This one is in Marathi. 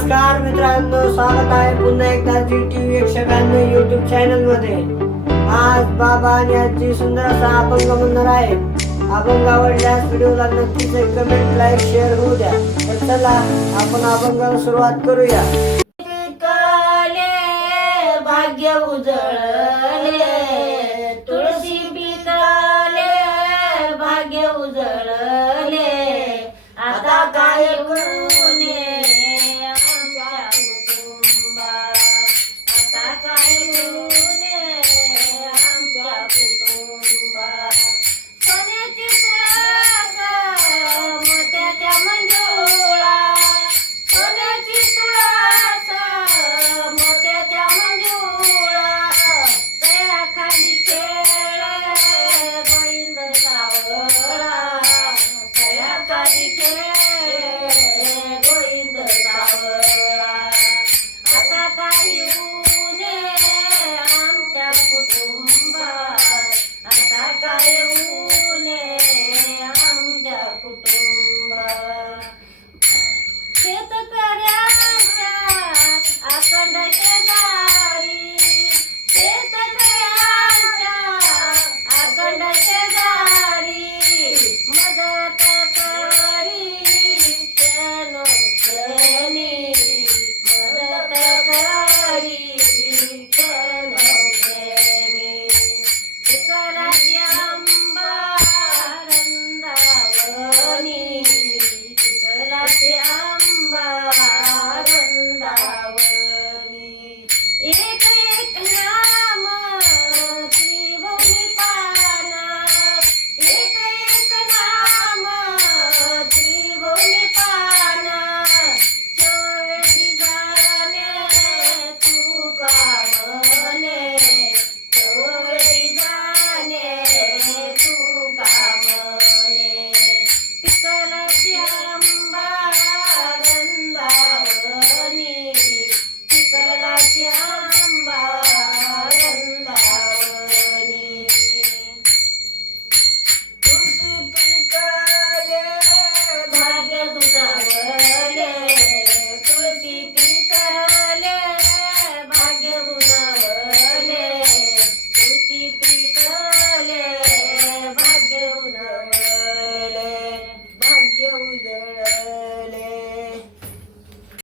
तुमचं स्वागत आहे पुन्हा एकदा जी टी व्ही एकशे ब्याण्णव युट्यूब चॅनलमध्ये. आज बाबा आणि आजी सुंदर असा अभंग म्हणणार आहे अभंग आवडल्यास व्हिडिओला नक्कीच एक कमेंट लाईक शेअर होऊ द्या. तर चला आपण अभंगाला सुरुवात करूया. भाग्य उजळ.